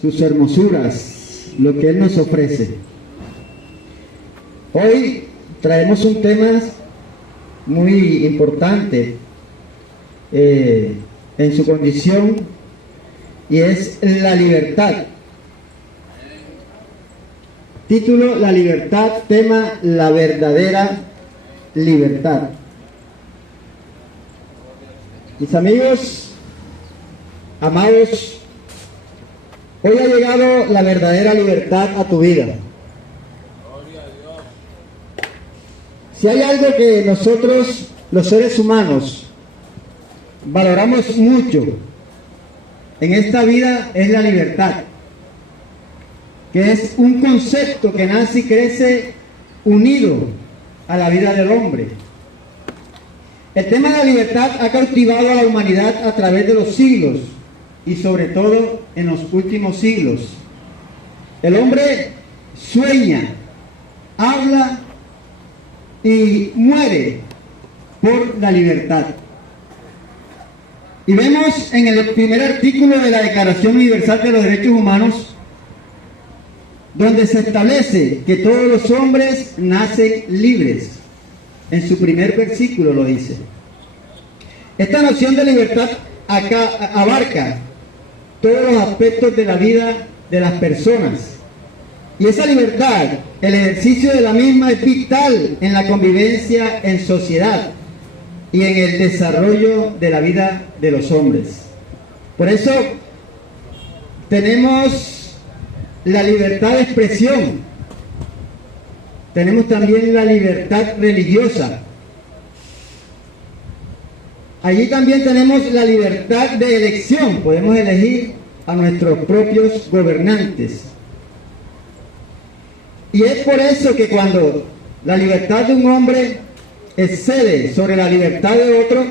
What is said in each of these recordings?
sus hermosuras, lo que Él nos ofrece. Hoy traemos un tema muy importante en su condición, y es la libertad. Título: la libertad. Tema: la verdadera libertad. Mis amigos, amados, hoy ha llegado la verdadera libertad a tu vida. Si hay algo que nosotros, los seres humanos, valoramos mucho en esta vida, es la libertad, que es un concepto que nace y crece unido a la vida del hombre. El tema de la libertad ha cautivado a la humanidad a través de los siglos, y sobre todo en los últimos siglos. El hombre sueña, habla y muere por la libertad. Y vemos en el primer artículo de la Declaración Universal de los Derechos Humanos, donde se establece que todos los hombres nacen libres. En su primer versículo lo dice. Esta noción de libertad acá abarca todos los aspectos de la vida de las personas. Y esa libertad, el ejercicio de la misma, es vital en la convivencia en sociedad y en el desarrollo de la vida de los hombres. Por eso tenemos la libertad de expresión. Tenemos también la libertad religiosa. Allí también tenemos la libertad de elección. Podemos elegir a nuestros propios gobernantes. Y es por eso que cuando la libertad de un hombre excede sobre la libertad de otro,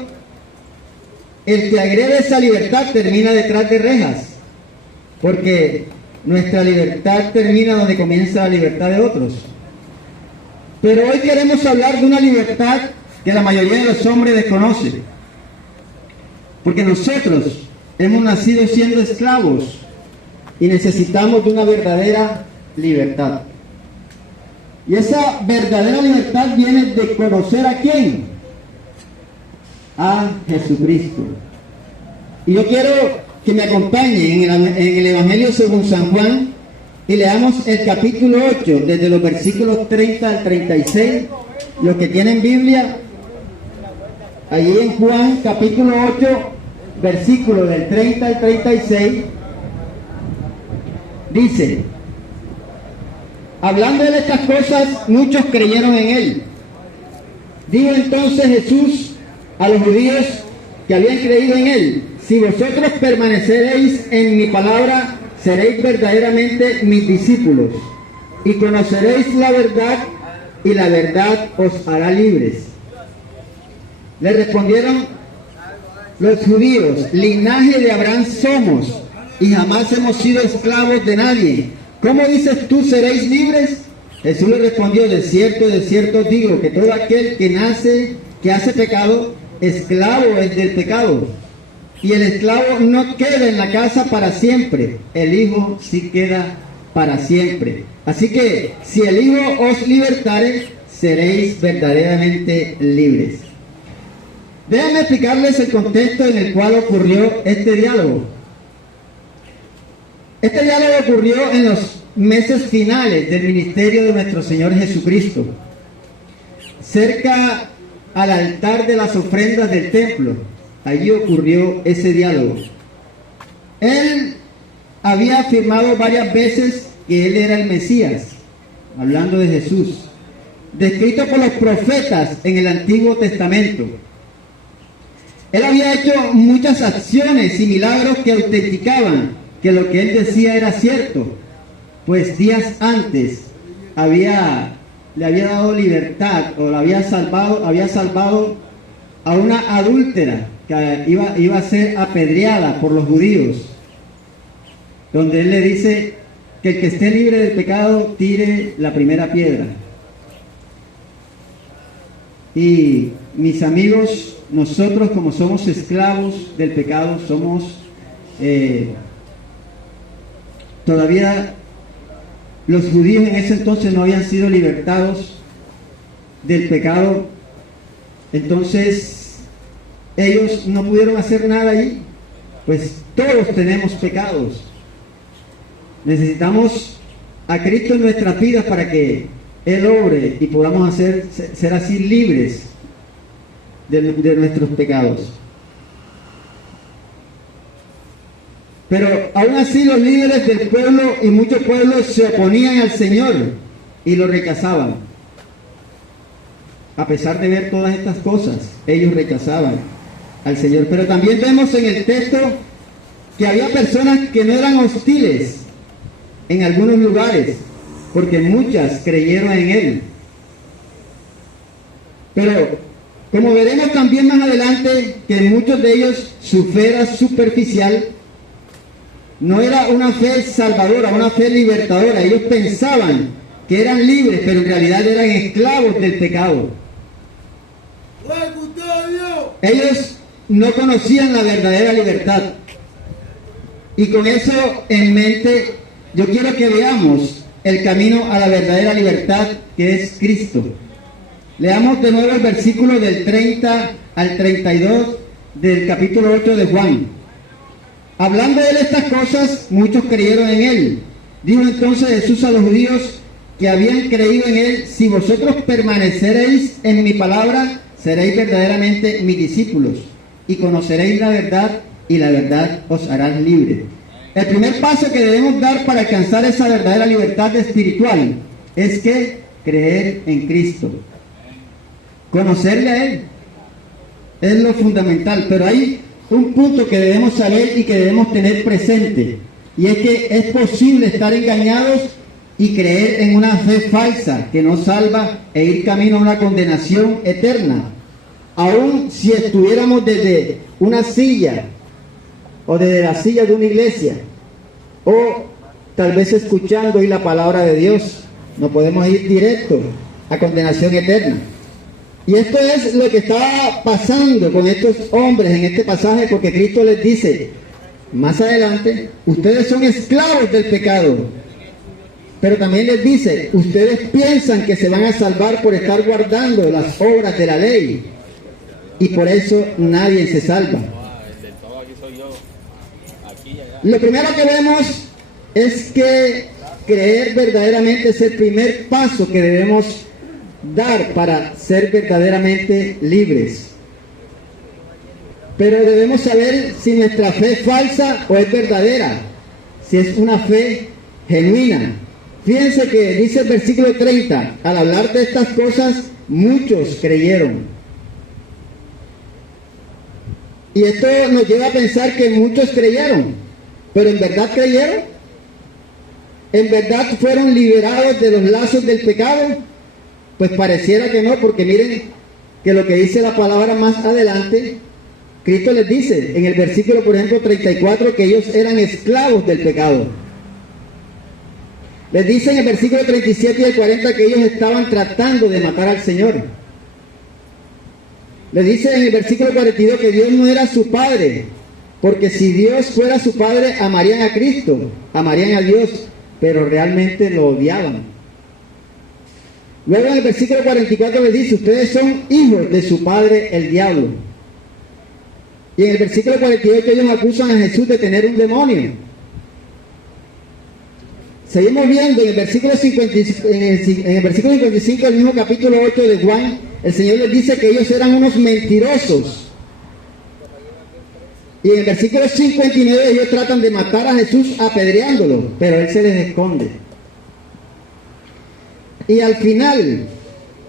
el que agrede esa libertad termina detrás de rejas, porque nuestra libertad termina donde comienza la libertad de otros. Pero hoy queremos hablar de una libertad que la mayoría de los hombres desconoce, porque nosotros hemos nacido siendo esclavos y necesitamos de una verdadera libertad. Y esa verdadera libertad viene de conocer ¿a quién? A Jesucristo. Y yo quiero que me acompañen en el Evangelio según San Juan, y leamos el capítulo 8, desde los versículos 30 al 36. Los que tienen Biblia, allí en Juan capítulo 8, versículos del 30 al 36, dice: hablando de estas cosas, muchos creyeron en él. Dijo entonces Jesús a los judíos que habían creído en él: si vosotros permaneceréis en mi palabra, seréis verdaderamente mis discípulos, y conoceréis la verdad, y la verdad os hará libres. Le respondieron los judíos: linaje de Abraham somos, y jamás hemos sido esclavos de nadie. ¿Cómo dices tú seréis libres? Jesús le respondió: de cierto os digo, que todo aquel que hace pecado, esclavo es del pecado. Y el esclavo no queda en la casa para siempre, el Hijo sí queda para siempre. Así que si el Hijo os libertare, seréis verdaderamente libres. Déjenme explicarles el contexto en el cual ocurrió este diálogo. Este diálogo ocurrió en los meses finales del ministerio de nuestro Señor Jesucristo, cerca al altar de las ofrendas del templo. Allí ocurrió ese diálogo. Él había afirmado varias veces que él era el Mesías, hablando de Jesús, descrito por los profetas en el Antiguo Testamento. Él había hecho muchas acciones y milagros que autenticaban que lo que él decía era cierto, pues días antes le había dado libertad, o había salvado a una adúltera que iba a ser apedreada por los judíos, donde él le dice que el que esté libre del pecado tire la primera piedra. Y mis amigos, nosotros como somos esclavos del pecado, somos todavía los judíos en ese entonces no habían sido libertados del pecado. Entonces ellos no pudieron hacer nada ahí. Pues todos tenemos pecados. Necesitamos a Cristo en nuestras vidas para que Él obre y podamos ser así libres de nuestros pecados. Pero aún así los líderes del pueblo y muchos pueblos se oponían al Señor y lo rechazaban. A pesar de ver todas estas cosas, ellos rechazaban al Señor. Pero también vemos en el texto que había personas que no eran hostiles en algunos lugares, porque muchas creyeron en Él. Pero como veremos también más adelante, que muchos de ellos su fe era superficial, no era una fe salvadora, una fe libertadora. Ellos pensaban que eran libres, pero en realidad eran esclavos del pecado. Ellos no conocían la verdadera libertad. Y con eso en mente, yo quiero que veamos el camino a la verdadera libertad, que es Cristo. Leamos de nuevo el versículo del 30 al 32 del capítulo 8 de Juan. Hablando de estas cosas, muchos creyeron en Él. Dijo entonces Jesús a los judíos que habían creído en Él: si vosotros permaneceréis en mi palabra, seréis verdaderamente mis discípulos, y conoceréis la verdad, y la verdad os hará libres. El primer paso que debemos dar para alcanzar esa verdadera libertad espiritual es que creer en Cristo. Conocerle a Él es lo fundamental, pero hay un punto que debemos saber y que debemos tener presente, y es que es posible estar engañados y creer en una fe falsa que nos salva e ir camino a una condenación eterna, aun si estuviéramos desde una silla o desde la silla de una iglesia, o tal vez escuchando hoy la palabra de Dios. No podemos ir directo a condenación eterna. Y esto es lo que estaba pasando con estos hombres en este pasaje, porque Cristo les dice más adelante: ustedes son esclavos del pecado. Pero también les dice: ustedes piensan que se van a salvar por estar guardando las obras de la ley, y por eso nadie se salva. Lo primero que vemos es que creer verdaderamente es el primer paso que debemos dar para ser verdaderamente libres. Pero debemos saber si nuestra fe es falsa o es verdadera, si es una fe genuina. Fíjense que dice el versículo 30, al hablar de estas cosas, muchos creyeron. Y esto nos lleva a pensar que muchos creyeron, pero ¿en verdad creyeron? ¿En verdad fueron liberados de los lazos del pecado? Pues pareciera que no, porque miren que lo que dice la palabra más adelante, Cristo les dice en el versículo, por ejemplo, 34, que ellos eran esclavos del pecado. Les dice en el versículo 37 y el 40 que ellos estaban tratando de matar al Señor. Les dice en el versículo 42 que Dios no era su Padre, porque si Dios fuera su Padre, amarían a Cristo, amarían a Dios, pero realmente lo odiaban. Luego en el versículo 44 les dice: ustedes son hijos de su padre el diablo. Y en el versículo 48 ellos acusan a Jesús de tener un demonio. Seguimos viendo en el versículo 55, en el versículo 55 del mismo capítulo 8 de Juan, el Señor les dice que ellos eran unos mentirosos. Y en el versículo 59 ellos tratan de matar a Jesús apedreándolo, pero Él se les esconde. Y al final,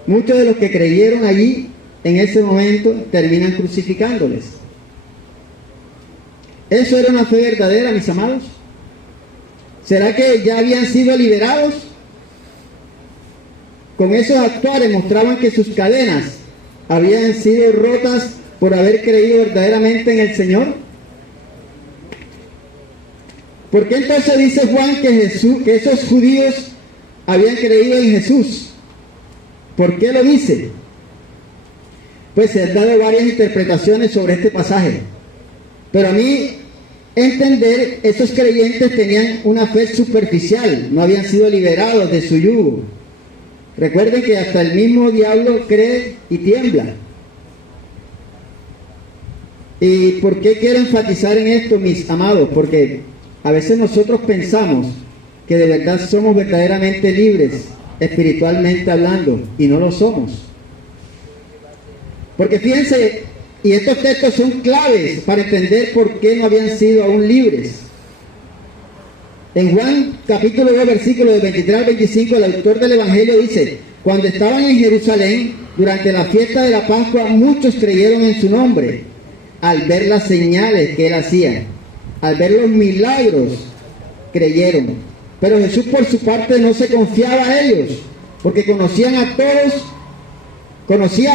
muchos de los que creyeron allí, en ese momento, terminan crucificándoles. ¿Eso era una fe verdadera, mis amados? ¿Será que ya habían sido liberados? Con esos actuales mostraban que sus cadenas habían sido rotas por haber creído verdaderamente en el Señor. ¿Por qué entonces dice Juan que esos judíos habían creído en Jesús? ¿Por qué lo dice? Pues se han dado varias interpretaciones sobre este pasaje, pero a mí entender, esos creyentes tenían una fe superficial, no habían sido liberados de su yugo. Recuerden que hasta el mismo diablo cree y tiembla. ¿Y por qué quiero enfatizar en esto, mis amados? Porque a veces nosotros pensamos que de verdad somos verdaderamente libres, espiritualmente hablando, y no lo somos. Porque fíjense, y estos textos son claves para entender por qué no habían sido aún libres. En Juan capítulo 2, versículos de 23 al 25, el autor del Evangelio dice: cuando estaban en Jerusalén, durante la fiesta de la Pascua, muchos creyeron en su nombre, al ver las señales que él hacía, al ver los milagros, creyeron. Pero Jesús por su parte no se confiaba a ellos, porque conocía a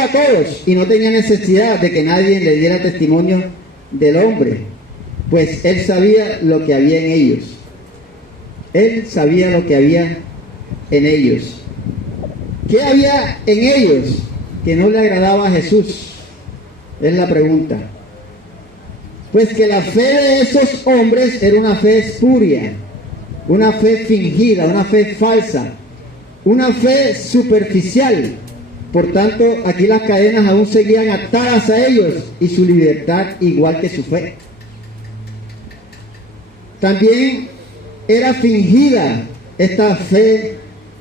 todos y no tenía necesidad de que nadie le diera testimonio del hombre, pues él sabía lo que había en ellos. Él sabía lo que había en ellos. ¿Qué había en ellos que no le agradaba a Jesús? Es la pregunta. Pues que la fe de esos hombres era una fe espuria, una fe fingida, una fe falsa, una fe superficial. Por tanto, aquí las cadenas aún seguían atadas a ellos y su libertad igual que su fe. También era fingida esta fe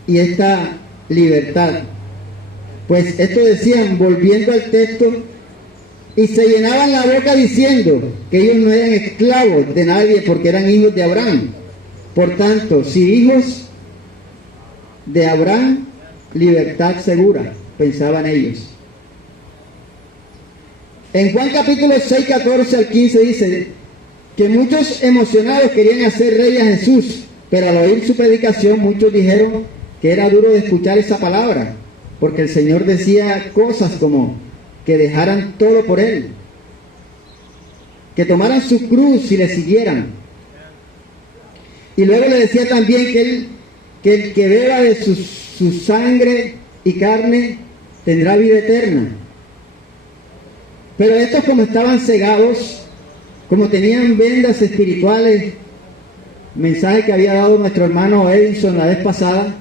y esta libertad. Pues esto decían, volviendo al texto, y se llenaban la boca diciendo que ellos no eran esclavos de nadie porque eran hijos de Abraham. Por tanto, si hijos de Abraham, libertad segura, pensaban ellos. En Juan capítulo 6, 14 al 15 dice que muchos emocionados querían hacer rey a Jesús, pero al oír su predicación muchos dijeron que era duro de escuchar esa palabra, porque el Señor decía cosas como que dejaran todo por Él, que tomaran su cruz y le siguieran. Y luego le decía también que el que beba de su sangre y carne tendrá vida eterna. Pero estos, como estaban cegados, como tenían vendas espirituales, mensaje que había dado nuestro hermano Edison la vez pasada,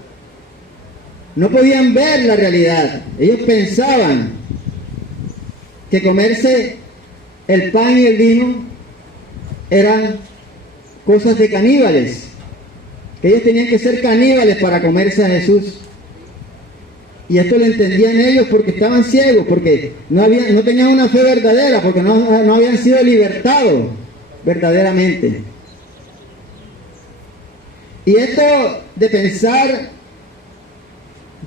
no podían ver la realidad. Ellos pensaban que comerse el pan y el vino eran cosas de caníbales, que ellos tenían que ser caníbales para comerse a Jesús. Y esto lo entendían ellos porque estaban ciegos, porque no tenían una fe verdadera, porque no habían sido libertados verdaderamente. Y esto de pensar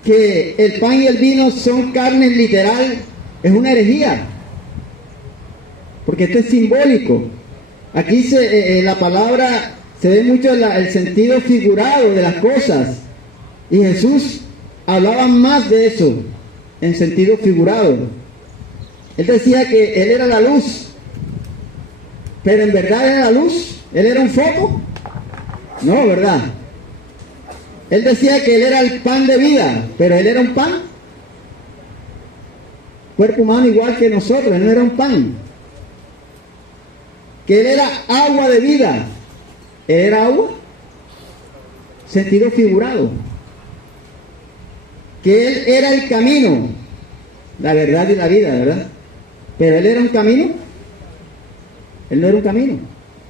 que el pan y el vino son carne literal es una herejía, porque esto es simbólico. Aquí la palabra se ve mucho el sentido figurado de las cosas, y Jesús hablaba más de eso en sentido figurado. Él decía que Él era la luz, pero en verdad era la luz. ¿Él era un foco? No, ¿verdad? Él decía que Él era el pan de vida, pero Él era un pan. Cuerpo humano igual que nosotros, Él no era un pan. Que Él era agua de vida. ¿Él era agua? Sentido figurado. Que Él era el camino, la verdad y la vida, ¿verdad? Pero Él era un camino. Él no era un camino.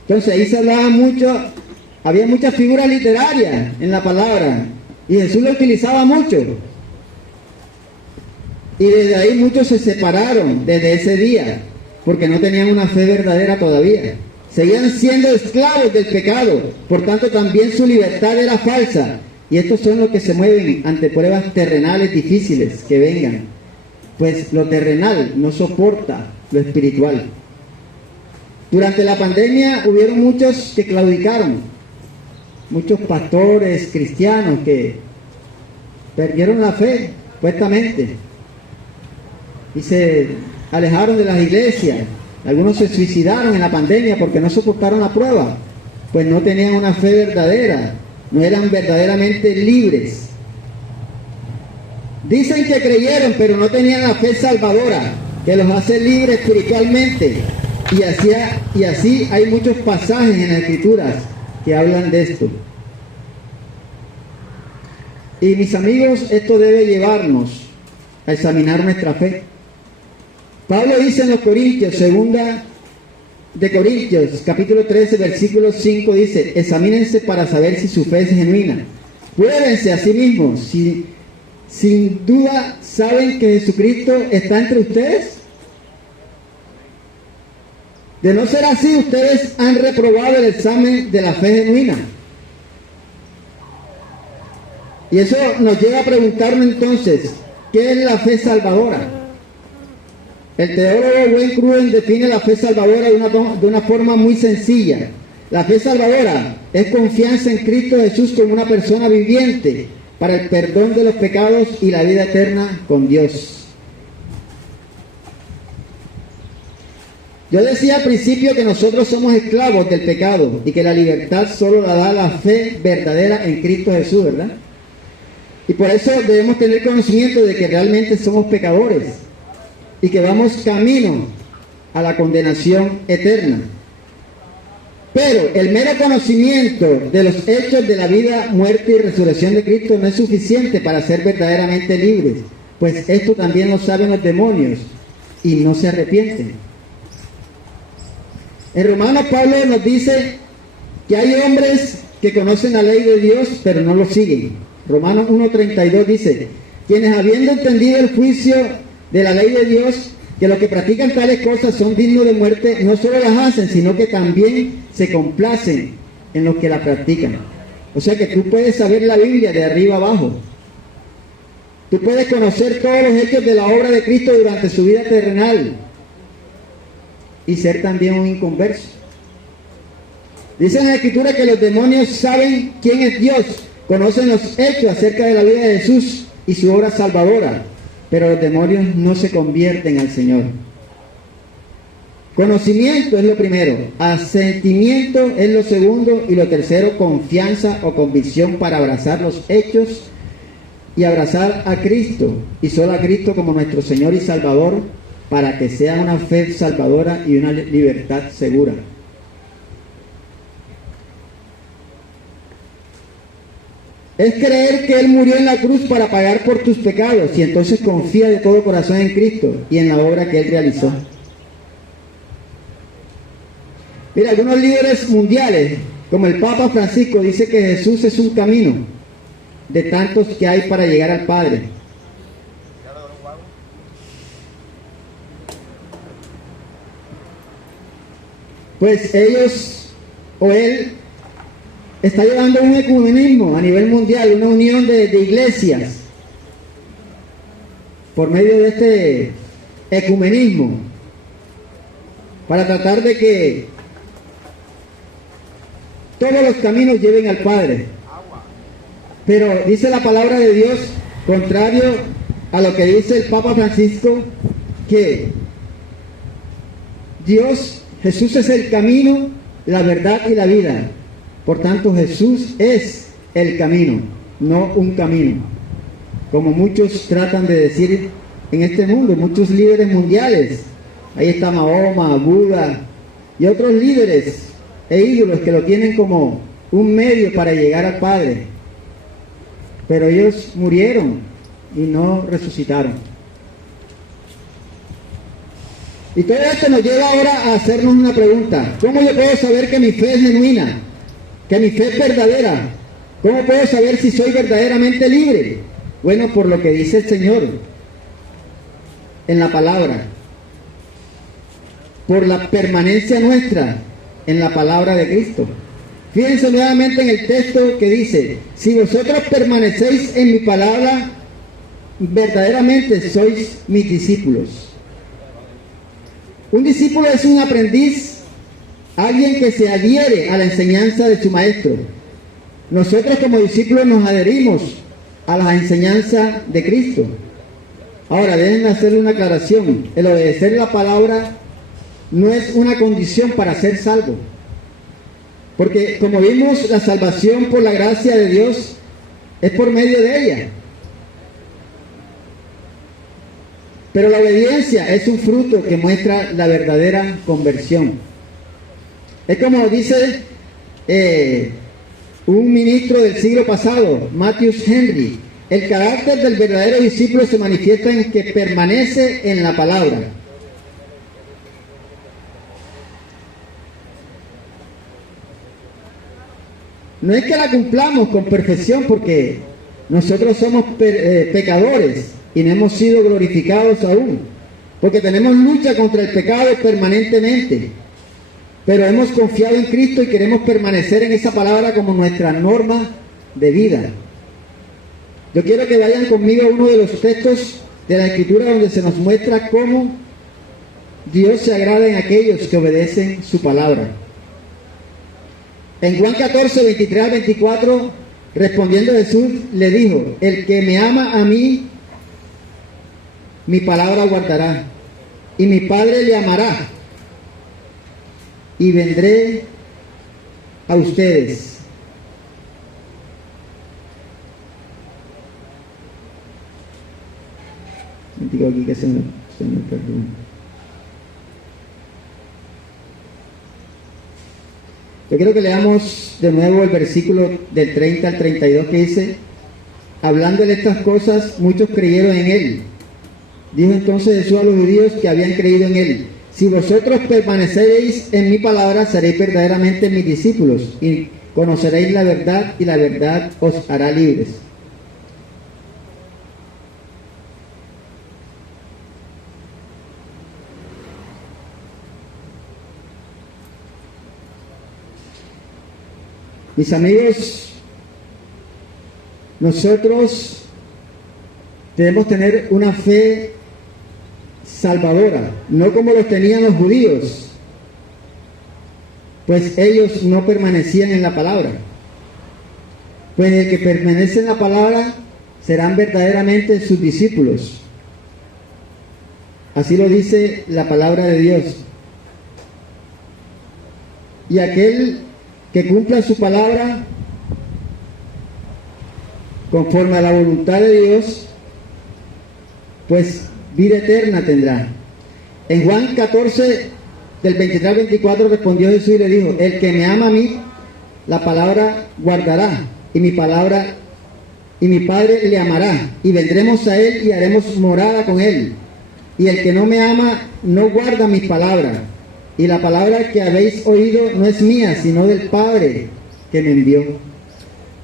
Entonces ahí se hablaba mucho, había muchas figuras literarias en la palabra, y Jesús lo utilizaba mucho. Y desde ahí muchos se separaron desde ese día, porque no tenían una fe verdadera todavía. Seguían siendo esclavos del pecado, por tanto también su libertad era falsa. Y estos son los que se mueven ante pruebas terrenales difíciles que vengan, pues lo terrenal no soporta lo espiritual. Durante la pandemia hubieron muchos que claudicaron, muchos pastores cristianos que perdieron la fe puestamente y se alejaron de las iglesias. Algunos se suicidaron en la pandemia porque no soportaron la prueba, pues no tenían una fe verdadera. No eran verdaderamente libres. Dicen que creyeron, pero no tenían la fe salvadora, que los hace libres espiritualmente. Y así hay muchos pasajes en las Escrituras que hablan de esto. Y mis amigos, esto debe llevarnos a examinar nuestra fe. Pablo dice en los Corintios, segunda de Corintios, capítulo 13, versículo 5, dice: examínense para saber si su fe es genuina. Pruébense a sí mismos, si sin duda saben que Jesucristo está entre ustedes. De no ser así, ustedes han reprobado el examen de la fe genuina. Y eso nos lleva a preguntarnos entonces, ¿qué es la fe salvadora? El teólogo Wayne Grudem define la fe salvadora de una forma muy sencilla. La fe salvadora es confianza en Cristo Jesús como una persona viviente para el perdón de los pecados y la vida eterna con Dios. Yo decía al principio que nosotros somos esclavos del pecado y que la libertad solo la da la fe verdadera en Cristo Jesús, ¿verdad? Y por eso debemos tener conocimiento de que realmente somos pecadores y que vamos camino a la condenación eterna. Pero el mero conocimiento de los hechos de la vida, muerte y resurrección de Cristo no es suficiente para ser verdaderamente libres, pues esto también lo saben los demonios y no se arrepienten. En Romanos, Pablo nos dice que hay hombres que conocen la ley de Dios, pero no lo siguen. Romanos 1:32 dice: quienes habiendo entendido el juicio de la ley de Dios, que los que practican tales cosas son dignos de muerte, no solo las hacen, sino que también se complacen en los que la practican. O sea que tú puedes saber la Biblia de arriba abajo. Tú puedes conocer todos los hechos de la obra de Cristo durante su vida terrenal y ser también un inconverso. Dice en la Escritura que los demonios saben quién es Dios, conocen los hechos acerca de la vida de Jesús y su obra salvadora, pero los demonios no se convierten al Señor. Conocimiento es lo primero, asentimiento es lo segundo, y lo tercero, confianza o convicción para abrazar los hechos y abrazar a Cristo, y solo a Cristo como nuestro Señor y Salvador, para que sea una fe salvadora y una libertad segura. Es creer que Él murió en la cruz para pagar por tus pecados, y entonces confía de todo corazón en Cristo y en la obra que Él realizó. Mira, algunos líderes mundiales, como el Papa Francisco, dice que Jesús es un camino de tantos que hay para llegar al Padre. Pues ellos, o él, está llevando un ecumenismo a nivel mundial, una unión de iglesias, por medio de este ecumenismo, para tratar de que todos los caminos lleven al Padre. Pero dice la palabra de Dios, contrario a lo que dice el Papa Francisco, que Jesús es el camino, la verdad y la vida. Por tanto, Jesús es el camino, no un camino, como muchos tratan de decir en este mundo, muchos líderes mundiales. Ahí está Mahoma, Buda y otros líderes e ídolos que lo tienen como un medio para llegar al Padre. Pero ellos murieron y no resucitaron. Y todo esto nos lleva ahora a hacernos una pregunta: ¿cómo yo puedo saber que mi fe es genuina? Que mi fe es verdadera. ¿Cómo puedo saber si soy verdaderamente libre? Bueno, por lo que dice el Señor en la palabra, por la permanencia nuestra en la palabra de Cristo. Fíjense nuevamente en el texto que dice: si vosotros permanecéis en mi palabra, verdaderamente sois mis discípulos. Un discípulo es un aprendiz, alguien que se adhiere a la enseñanza de su maestro. Nosotros como discípulos nos adherimos a la enseñanza de Cristo. Ahora, déjenme hacerle una aclaración. El obedecer la palabra no es una condición para ser salvo. Porque como vimos, la salvación por la gracia de Dios es por medio de ella. Pero la obediencia es un fruto que muestra la verdadera conversión. Es como dice un ministro del siglo pasado, Matthews Henry: el carácter del verdadero discípulo se manifiesta en que permanece en la palabra. No es que la cumplamos con perfección, porque nosotros somos pecadores y no hemos sido glorificados aún, porque tenemos lucha contra el pecado permanentemente, pero hemos confiado en Cristo y queremos permanecer en esa palabra como nuestra norma de vida. Yo quiero que vayan conmigo a uno de los textos de la Escritura donde se nos muestra cómo Dios se agrada en aquellos que obedecen su palabra. En Juan 14, 23 al 24, respondiendo Jesús, le dijo: el que me ama a mí, mi palabra guardará, y mi Padre le amará, y vendré a ustedes. Digo aquí que se me perdió. Yo quiero que leamos de nuevo el versículo del 30 al 32 que dice: hablando de estas cosas, muchos creyeron en él. Dijo entonces Jesús a los judíos que habían creído en él: si vosotros permaneceréis en mi palabra, seréis verdaderamente mis discípulos, y conoceréis la verdad, y la verdad os hará libres. Mis amigos, nosotros debemos tener una fe salvadora, no como los tenían los judíos, pues ellos no permanecían en la palabra. Pues el que permanece en la palabra serán verdaderamente sus discípulos. Así lo dice la palabra de Dios. Y aquel que cumpla su palabra conforme a la voluntad de Dios, pues vida eterna tendrá. En Juan 14, del 23 al 24, respondió Jesús y le dijo: el que me ama a mí, la palabra guardará, y mi palabra, y mi Padre le amará, y vendremos a él y haremos morada con él. Y el que no me ama no guarda mis palabras, y la palabra que habéis oído no es mía, sino del Padre que me envió.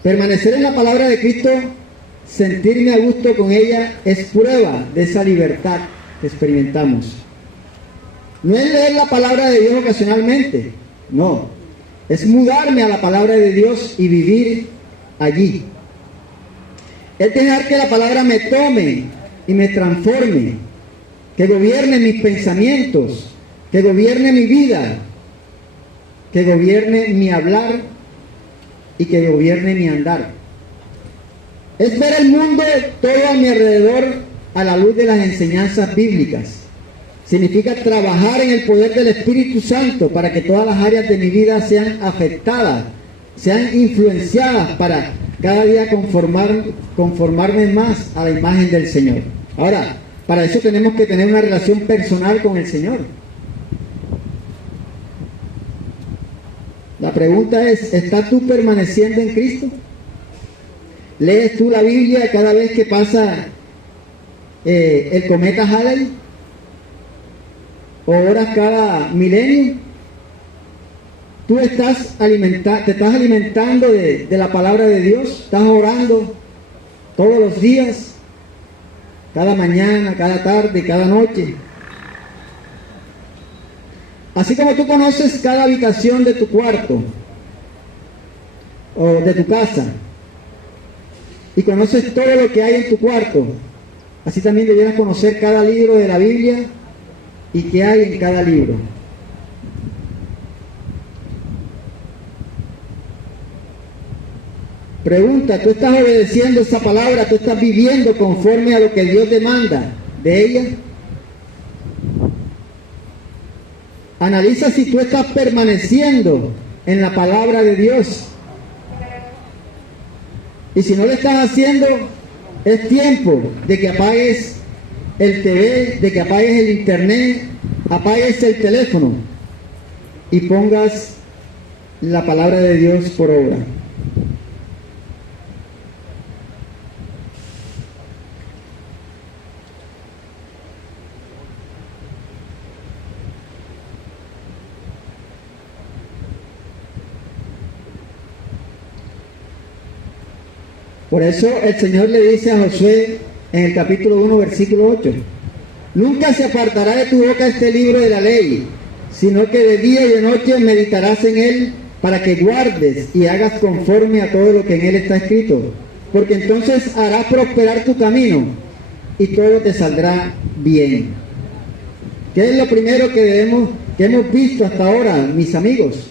Permanecer en la palabra de Cristo, sentirme a gusto con ella, es prueba de esa libertad que experimentamos. No es leer la palabra de Dios ocasionalmente, no. Es mudarme a la palabra de Dios y vivir allí. Es dejar que la palabra me tome y me transforme, que gobierne mis pensamientos, que gobierne mi vida, que gobierne mi hablar y que gobierne mi andar. Es ver el mundo todo a mi alrededor a la luz de las enseñanzas bíblicas. Significa trabajar en el poder del Espíritu Santo para que todas las áreas de mi vida sean afectadas, sean influenciadas para cada día conformarme más a la imagen del Señor. Ahora, para eso tenemos que tener una relación personal con el Señor. La pregunta es: ¿estás tú permaneciendo en Cristo? ¿Lees tú la Biblia cada vez que pasa el cometa Halley? ¿O oras cada milenio? ¿Tú te estás alimentando de la palabra de Dios? ¿Estás orando todos los días? Cada mañana, cada tarde, cada noche. Así como tú conoces cada habitación de tu cuarto o de tu casa y conoces todo lo que hay en tu cuarto, así también debieras conocer cada libro de la Biblia y qué hay en cada libro. Pregunta: ¿tú estás obedeciendo esa palabra? ¿Tú estás viviendo conforme a lo que Dios demanda de ella? Analiza si tú estás permaneciendo en la palabra de Dios. Y si no lo estás haciendo, es tiempo de que apagues el TV, de que apagues el internet, apagues el teléfono y pongas la palabra de Dios por obra. Por eso el Señor le dice a Josué en el capítulo 1, versículo 8, nunca se apartará de tu boca este libro de la ley, sino que de día y de noche meditarás en él para que guardes y hagas conforme a todo lo que en él está escrito, porque entonces hará prosperar tu camino y todo te saldrá bien. ¿Qué es lo primero que hemos visto hasta ahora, mis amigos?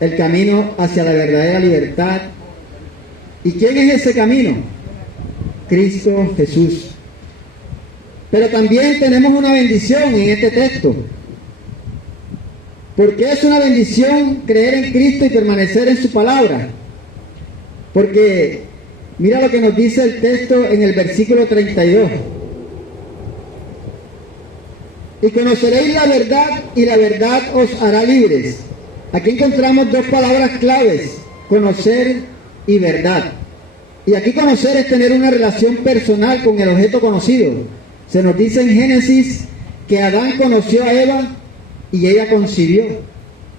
El camino hacia la verdadera libertad. ¿Y quién es ese camino? Cristo Jesús. Pero también tenemos una bendición en este texto. ¿Por qué es una bendición creer en Cristo y permanecer en su palabra? Porque mira lo que nos dice el texto en el versículo 32. Y conoceréis la verdad y la verdad os hará libres. Aquí encontramos dos palabras claves, conocer y verdad. Y aquí conocer es tener una relación personal con el objeto conocido. Se nos dice en Génesis que Adán conoció a Eva y ella concibió.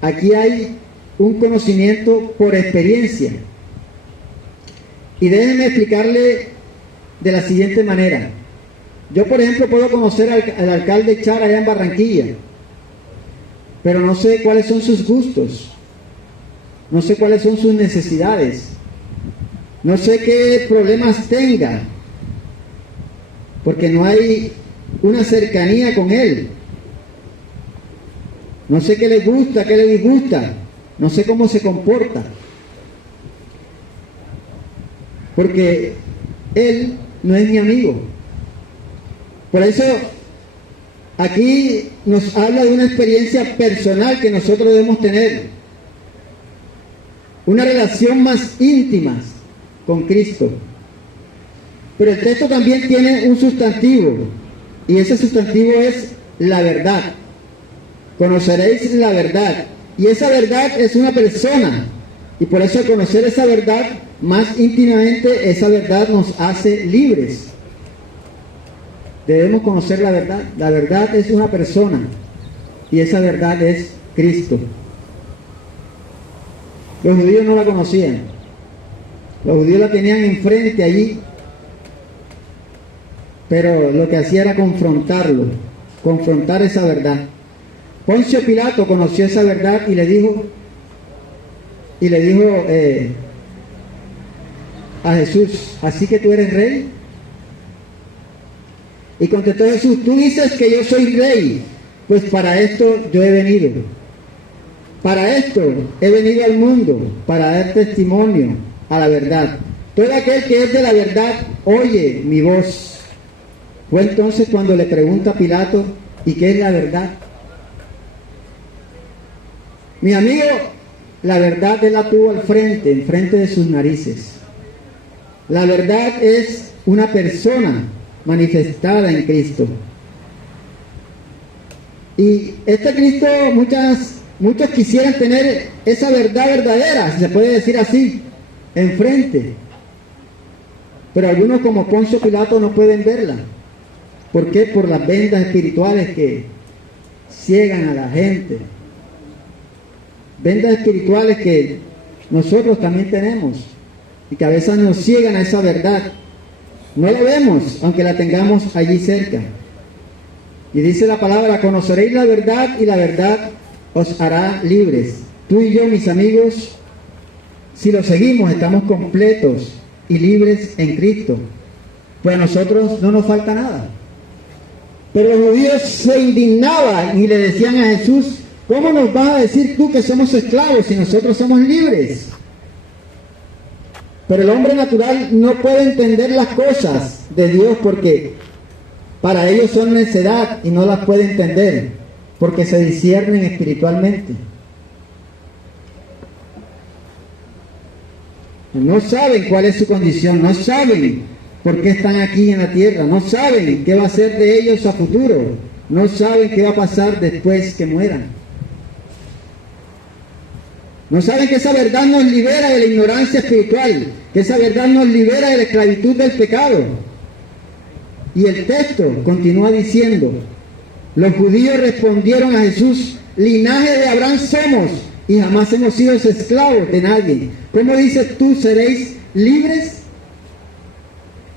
Aquí hay un conocimiento por experiencia. Y déjenme explicarle de la siguiente manera. Yo, por ejemplo, puedo conocer al alcalde Char allá en Barranquilla, pero no sé cuáles son sus gustos, no sé cuáles son sus necesidades, no sé qué problemas tenga, porque no hay una cercanía con él. No sé qué le gusta, qué le disgusta, no sé cómo se comporta, porque él no es mi amigo. Por eso aquí nos habla de una experiencia personal que nosotros debemos tener, una relación más íntima con Cristo. Pero el texto también tiene un sustantivo, y ese sustantivo es la verdad. Conoceréis la verdad, y esa verdad es una persona, y por eso al conocer esa verdad más íntimamente, esa verdad nos hace libres. Debemos conocer la verdad. La verdad es una persona, y esa verdad es Cristo. Los judíos no la conocían. Los judíos la tenían enfrente allí, pero lo que hacía era confrontarlo, confrontar esa verdad. Poncio Pilato conoció esa verdad y le dijo a Jesús, ¿así que tú eres rey? Y contestó Jesús, tú dices que yo soy rey, pues para esto yo he venido. Para esto he venido al mundo, para dar testimonio a la verdad. Todo aquel que es de la verdad oye mi voz. Fue entonces cuando le pregunta a Pilato, ¿y qué es la verdad? Mi amigo, la verdad él la tuvo al frente, enfrente de sus narices. La verdad es una persona manifestada en Cristo. Y este Cristo, muchos quisieran tener esa verdad verdadera, si se puede decir así, enfrente. Pero algunos como Poncio Pilato no pueden verla. ¿Por qué? Por las vendas espirituales que ciegan a la gente. Vendas espirituales que nosotros también tenemos y que a veces nos ciegan a esa verdad. No la vemos, aunque la tengamos allí cerca. Y dice la palabra, conoceréis la verdad y la verdad os hará libres. Tú y yo, mis amigos, si lo seguimos, estamos completos y libres en Cristo. Pues a nosotros no nos falta nada. Pero los judíos se indignaban y le decían a Jesús, ¿cómo nos vas a decir tú que somos esclavos si nosotros somos libres? Pero el hombre natural no puede entender las cosas de Dios porque para ellos son necedad y no las puede entender porque se disciernen espiritualmente. No saben cuál es su condición, no saben por qué están aquí en la tierra. No saben qué va a ser de ellos a futuro. No saben qué va a pasar después que mueran. No saben que esa verdad nos libera de la ignorancia espiritual, que esa verdad nos libera de la esclavitud del pecado. Y el texto continúa diciendo, los judíos respondieron a Jesús, linaje de Abraham somos y jamás hemos sido esclavos de nadie. ¿Cómo dices tú, seréis libres?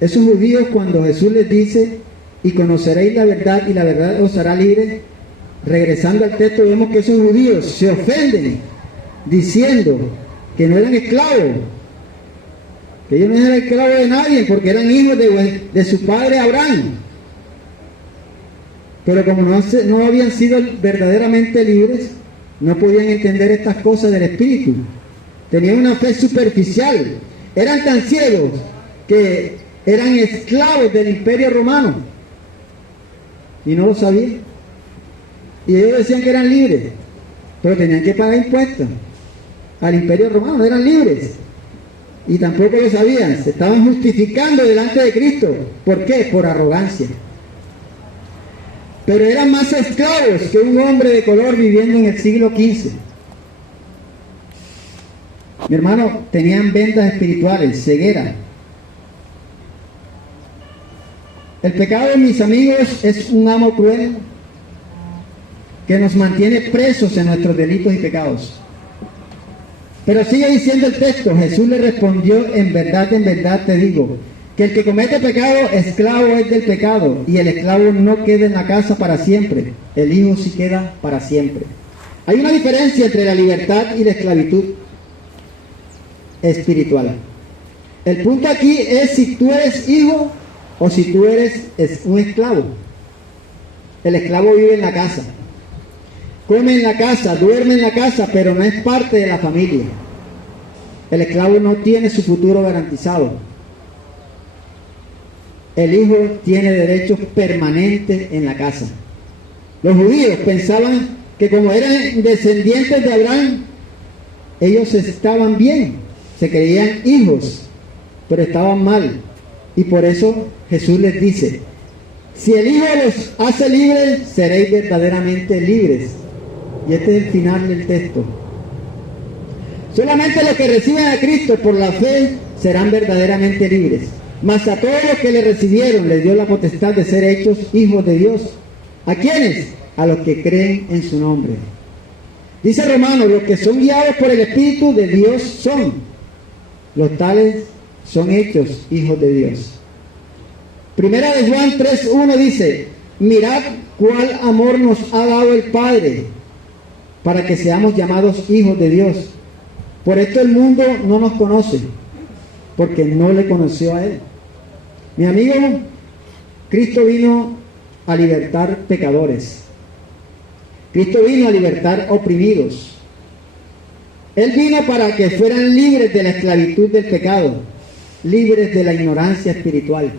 Esos judíos, cuando Jesús les dice, y conoceréis la verdad y la verdad os hará libres, regresando al texto vemos que esos judíos se ofenden diciendo que no eran esclavos, que ellos no eran esclavos de nadie porque eran hijos de su padre Abraham. Pero como no habían sido verdaderamente libres, no podían entender estas cosas del Espíritu. Tenían una fe superficial. Eran tan ciegos que eran esclavos del Imperio Romano. Y no lo sabían. Y ellos decían que eran libres, pero tenían que pagar impuestos al Imperio Romano. No eran libres. Y tampoco lo sabían. Se estaban justificando delante de Cristo. ¿Por qué? Por arrogancia. Pero eran más esclavos que un hombre de color viviendo en el siglo XV. Mi hermano, tenían vendas espirituales, ceguera. El pecado, mis amigos, es un amo cruel que nos mantiene presos en nuestros delitos y pecados. Pero sigue diciendo el texto, Jesús le respondió, en verdad te digo, que el que comete pecado, esclavo es del pecado, y el esclavo no queda en la casa para siempre, el hijo sí queda para siempre. Hay una diferencia entre la libertad y la esclavitud espiritual. El punto aquí es si tú eres hijo o si tú eres un esclavo. El esclavo vive en la casa, come en la casa, duerme en la casa, pero no es parte de la familia. El esclavo no tiene su futuro garantizado. El hijo tiene derechos permanentes en la casa. Los judíos pensaban que como eran descendientes de Abraham, ellos estaban bien, se creían hijos, pero estaban mal. Y por eso Jesús les dice, si el Hijo los hace libres, seréis verdaderamente libres. Y este es el final del texto. Solamente los que reciben a Cristo por la fe serán verdaderamente libres. Mas a todos los que le recibieron les dio la potestad de ser hechos hijos de Dios. ¿A quiénes? A los que creen en su nombre. Dice Romanos, los que son guiados por el Espíritu de Dios son. Los tales son hechos hijos de Dios. Primera de Juan 3:1 dice, mirad cuál amor nos ha dado el Padre para que seamos llamados hijos de Dios. Por esto el mundo no nos conoce, porque no le conoció a Él. Mi amigo, Cristo vino a libertar pecadores. Cristo vino a libertar oprimidos. Él vino para que fueran libres de la esclavitud del pecado, libres de la ignorancia espiritual.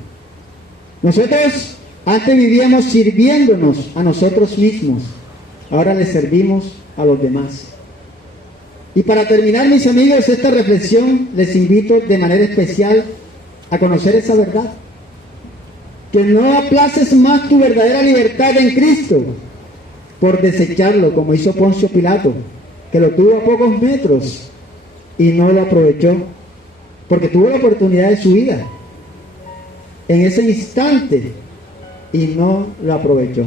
Nosotros antes vivíamos sirviéndonos a nosotros mismos, ahora le servimos a los demás. Y para terminar, mis amigos, esta reflexión les invito de manera especial a conocer esa verdad. Que no aplaces más tu verdadera libertad en Cristo por desecharlo, como hizo Poncio Pilato, que lo tuvo a pocos metros y no lo aprovechó, porque tuvo la oportunidad de su vida en ese instante y no lo aprovechó.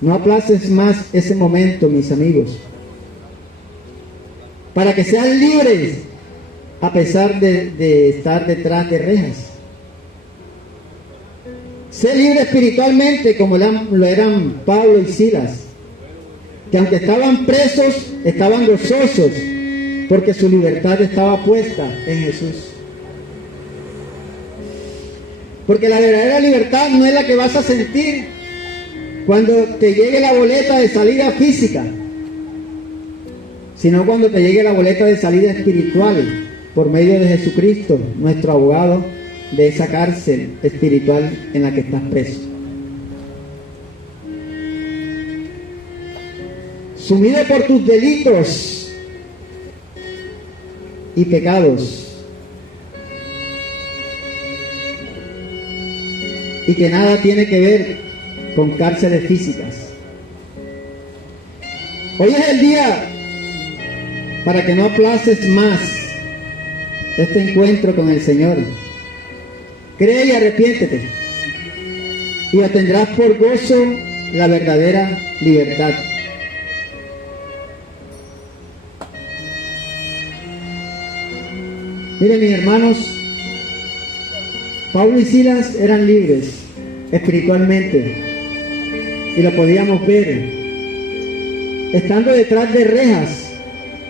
No aplaces más ese momento, mis amigos, para que sean libres a pesar de estar detrás de rejas. Sé libre espiritualmente como lo eran Pablo y Silas, que aunque estaban presos, estaban gozosos, porque su libertad estaba puesta en Jesús. Porque la verdadera libertad no es la que vas a sentir cuando te llegue la boleta de salida física, sino cuando te llegue la boleta de salida espiritual por medio de Jesucristo, nuestro abogado de esa cárcel espiritual en la que estás preso. Sumido por tus delitos y pecados, y que nada tiene que ver con cárceles físicas. Hoy es el día para que no aplaces más este encuentro con el Señor. Cree y arrepiéntete, y obtendrás por gozo la verdadera libertad. Miren, mis hermanos, Pablo y Silas eran libres espiritualmente, y lo podíamos ver. Estando detrás de rejas,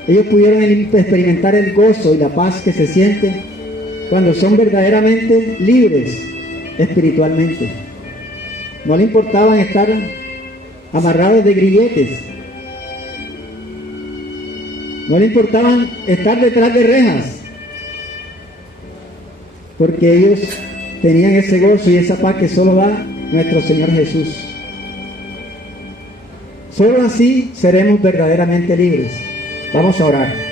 ellos pudieron experimentar el gozo y la paz que se siente cuando son verdaderamente libres espiritualmente. No le importaban estar amarrados de grilletes, no le importaban estar detrás de rejas, porque ellos tenían ese gozo y esa paz que solo da nuestro Señor Jesús. Solo así seremos verdaderamente libres. Vamos a orar.